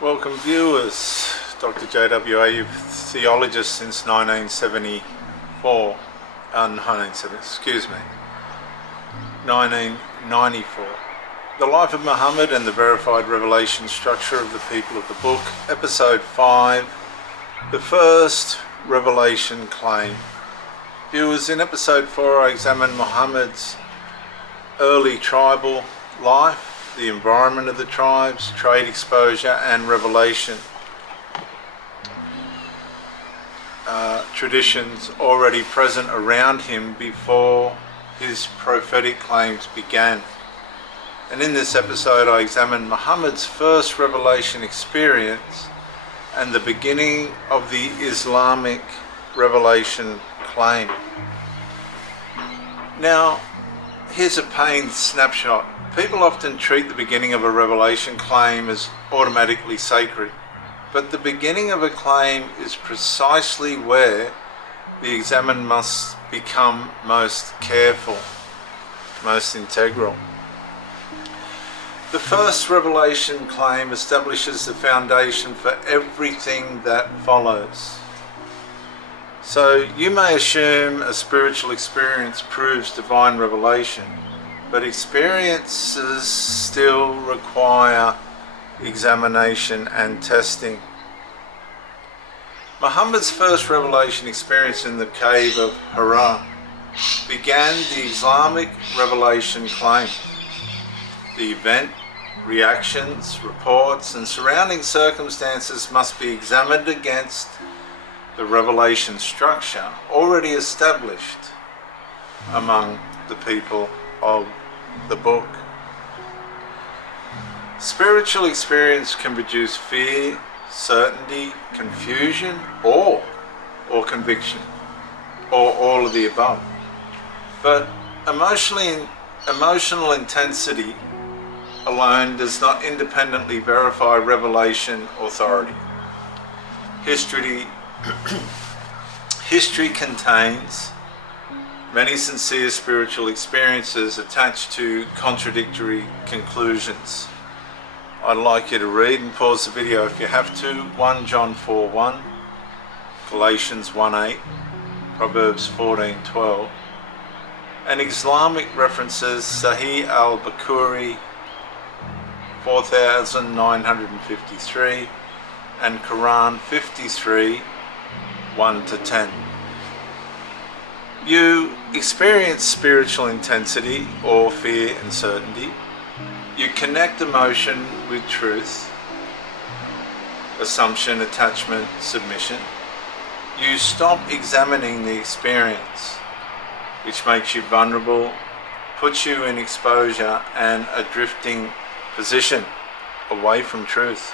Welcome viewers, Dr. J.W. Ayoub, theologist since 1994. The Life of Muhammad and the Verified Revelation Structure of the People of the Book, Episode 5, The First Revelation Claim. Viewers, in Episode 4 I examine Muhammad's early tribal life, the environment of the tribes, trade exposure and revelation. Traditions already present around him before his prophetic claims began. And in this episode I examine Muhammad's first revelation experience and the beginning of the Islamic revelation claim. Now, here's a pained snapshot. People often treat the beginning of a revelation claim as automatically sacred, but the beginning of a claim is precisely where the examined must become most careful, most integral. The first revelation claim establishes the foundation for everything that follows. So you may assume a spiritual experience proves divine revelation, but experiences still require examination and testing. Muhammad's first revelation experience in the cave of Hira began the Islamic revelation claim. The event, reactions, reports, and surrounding circumstances must be examined against the revelation structure already established among the people of the book. Spiritual experience can produce fear, certainty, confusion, or conviction, or all of the above. But emotional intensity alone does not independently verify revelation authority. History contains many sincere spiritual experiences attached to contradictory conclusions. I'd like you to read and pause the video if you have to. 1 John 4:1, Galatians 1:8, Proverbs 14:12, and Islamic references Sahih al-Bukhari 4953 and Qur'an 53 1-10. You experience spiritual intensity or fear and certainty. You connect emotion with truth, assumption, attachment, submission. You stop examining the experience, which makes you vulnerable, puts you in exposure and a drifting position away from truth.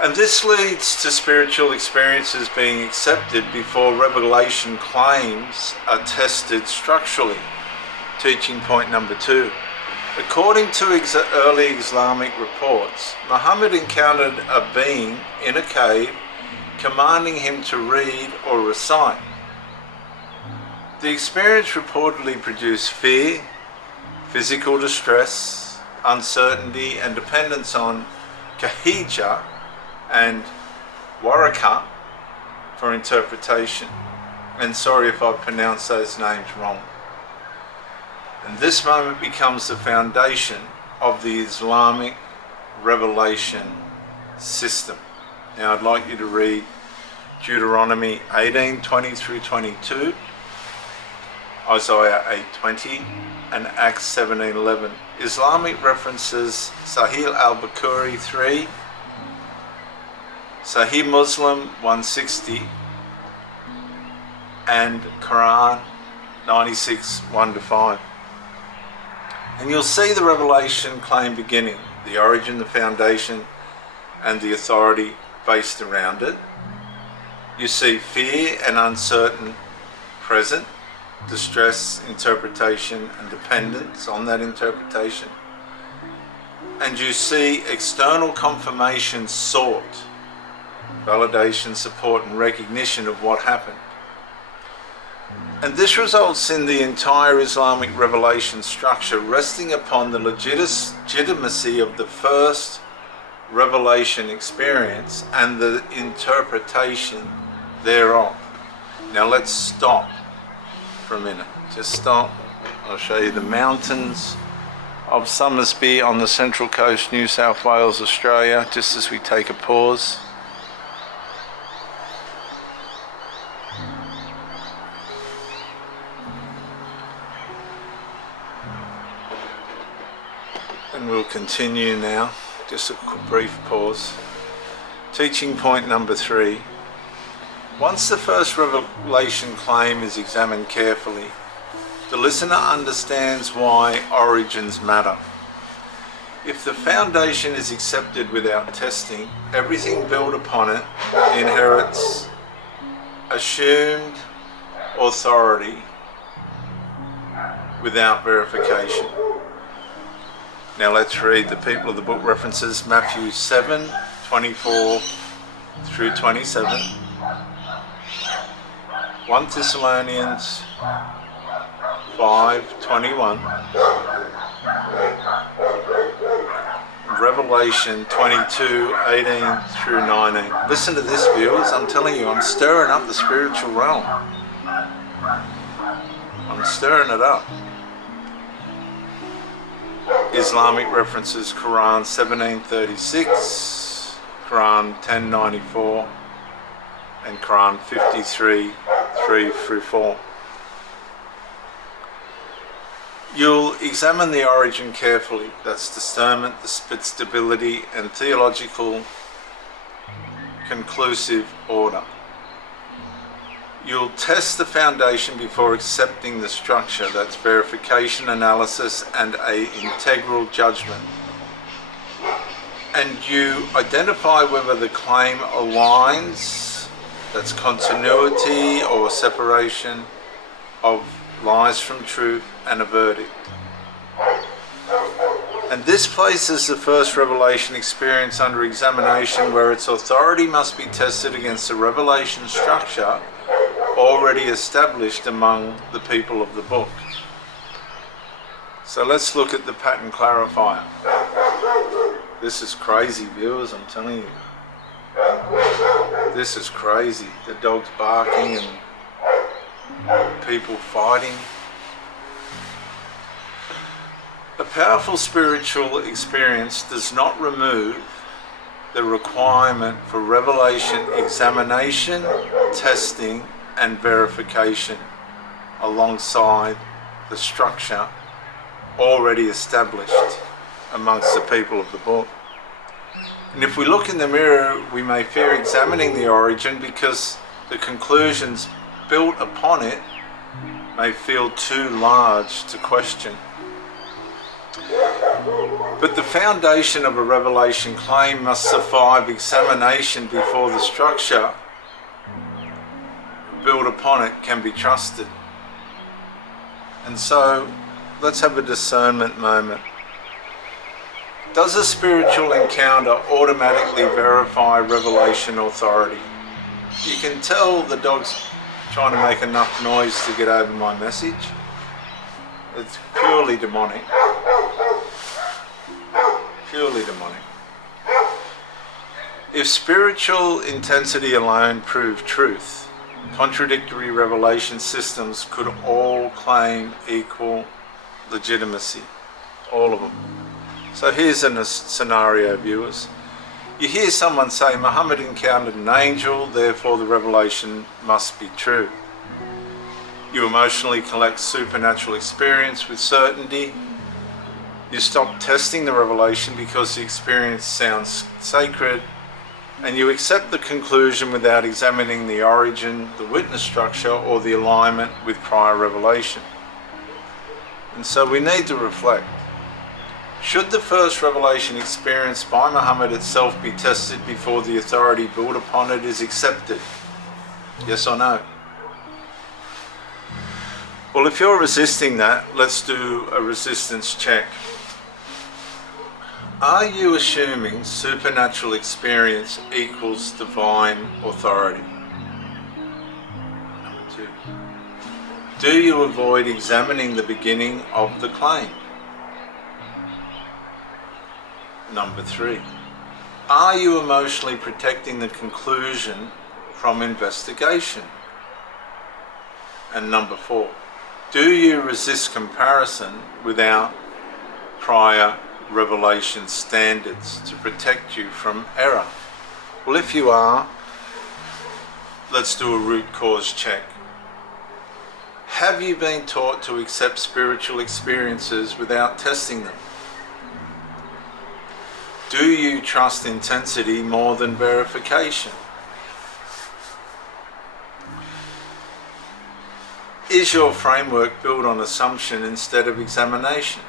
And this leads to spiritual experiences being accepted before revelation claims are tested structurally. Teaching point number 2. According to early Islamic reports, Muhammad encountered a being in a cave commanding him to read or recite. The experience reportedly produced fear, physical distress, uncertainty, and dependence on kahija and waraka for interpretation. And sorry if I pronounce those names wrong. And this moment becomes the foundation of the Islamic revelation system. Now I'd like you to read Deuteronomy 18:20-22, Isaiah 8:20, and Acts 17:11. Islamic references Sahih al-Bukhari 3, Sahih Muslim 160, and Quran 96 1-5. And you'll see the revelation claim beginning, the origin, the foundation, and the authority based around it. You see fear and uncertain present, distress, interpretation, and dependence on that interpretation. And you see external confirmation sought, validation, support, and recognition of what happened. And this results in the entire Islamic revelation structure resting upon the legitimacy of the first revelation experience and the interpretation thereof. Now let's stop for a minute. Just stop. I'll show you the mountains of Somersby on the Central Coast, New South Wales, Australia, just as we take a pause. And we'll continue now. Just a brief pause. Teaching point number 3. Once the first revelation claim is examined carefully, the listener understands why origins matter. If the foundation is accepted without testing, everything built upon it inherits assumed authority without verification. Now let's read the people of the book references. Matthew 7:24 through 27. 1 Thessalonians 5:21. Revelation 22:18 through 19. Listen to this, viewers. I'm telling you, I'm stirring up the spiritual realm. I'm stirring it up. Islamic references: Qur'an 17:36, Qur'an 10:94, and Qur'an 53:3 through 4. You'll examine the origin carefully. That's discernment, the stability, and theological conclusive order. You'll test the foundation before accepting the structure. That's verification, analysis, and an integral judgment. And you identify whether the claim aligns, that's continuity or separation of lies from truth, and a verdict. And this places the first revelation experience under examination, where its authority must be tested against the revelation structure already established among the people of the book. So let's look at the pattern clarifier. This is crazy, viewers, I'm telling you. This is crazy. The dogs barking and people fighting. A powerful spiritual experience does not remove the requirement for revelation examination, testing, and verification alongside the structure already established amongst the people of the book. And if we look in the mirror, we may fear examining the origin because the conclusions built upon it may feel too large to question. But the foundation of a revelation claim must survive examination before the structure built upon it can be trusted. And so, let's have a discernment moment. Does a spiritual encounter automatically verify revelation authority? You can tell the dog's trying to make enough noise to get over my message. It's purely demonic. Purely demonic. If spiritual intensity alone proved truth, contradictory revelation systems could all claim equal legitimacy. All of them. So here's a scenario, viewers. You hear someone say, Muhammad encountered an angel, therefore the revelation must be true. You emotionally collect supernatural experience with certainty. You stop testing the revelation because the experience sounds sacred, and you accept the conclusion without examining the origin, the witness structure, or the alignment with prior revelation. And so we need to reflect. Should the first revelation experienced by Muhammad itself be tested before the authority built upon it is accepted? Yes or no? Well, if you're resisting that, let's do a resistance check. Are you assuming supernatural experience equals divine authority? Number 2. Do you avoid examining the beginning of the claim? Number 3. Are you emotionally protecting the conclusion from investigation? And number 4, do you resist comparison without prior revelation standards to protect you from error? Well, if you are, let's do a root cause check. Have you been taught to accept spiritual experiences without testing them? Do you trust intensity more than verification? Is your framework built on assumption instead of examination?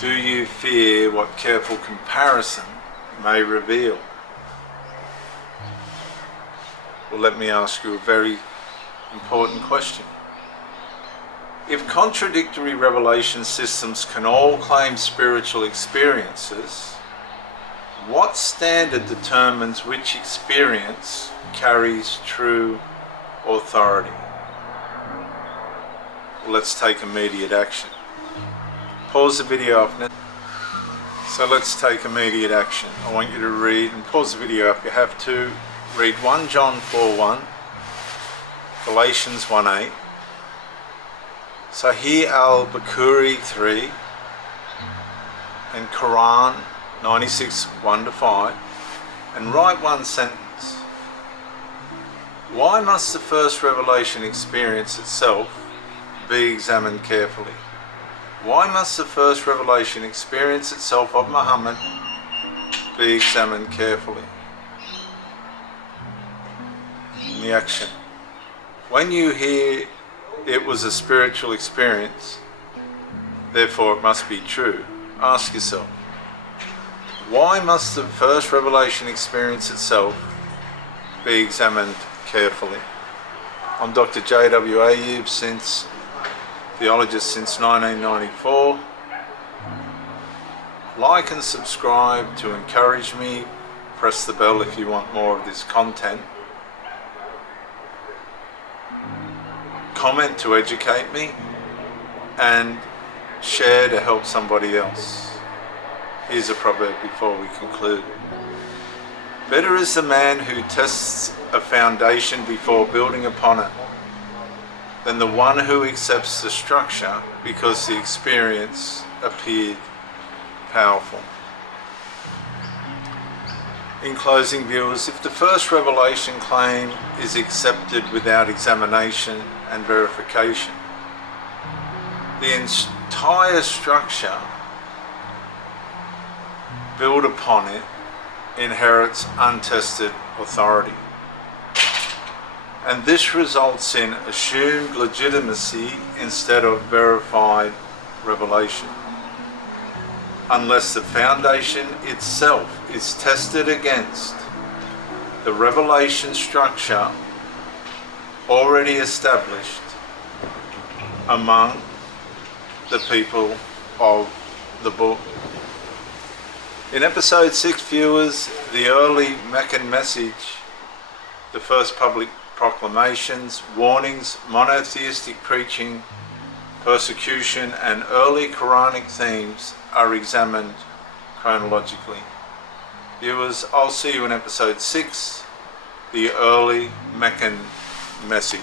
Do you fear what careful comparison may reveal? Well, let me ask you a very important question. If contradictory revelation systems can all claim spiritual experiences, what standard determines which experience carries true authority? Well, let's take immediate action. Pause the video up now. So let's take immediate action. I want you to read, and pause the video if you have to, read 1 John 4:1, Galatians 1:8, Sahih al-Bukhari 3, and Qur'an 96 1-5, and write one sentence. Why must the first revelation experience itself be examined carefully? Why must the first revelation experience itself of Muhammad be examined carefully? In the action. When you hear it was a spiritual experience, therefore it must be true, ask yourself, why must the first revelation experience itself be examined carefully? I'm Dr. J.W. Ayoub, theologist since 1994. Like and subscribe to encourage me. Press the bell if you want more of this content. Comment to educate me, and share to help somebody else. Here's a proverb before we conclude. Better is the man who tests a foundation before building upon it than the one who accepts the structure because the experience appeared powerful. In closing, viewers, if the first revelation claim is accepted without examination and verification, the entire structure built upon it inherits untested authority. And this results in assumed legitimacy instead of verified revelation, unless the foundation itself is tested against the revelation structure already established among the people of the book. In episode 6, viewers, the early Meccan message, the first public proclamations, warnings, monotheistic preaching, persecution, and early Quranic themes are examined chronologically. Viewers, I'll see you in episode 6, the early Meccan message.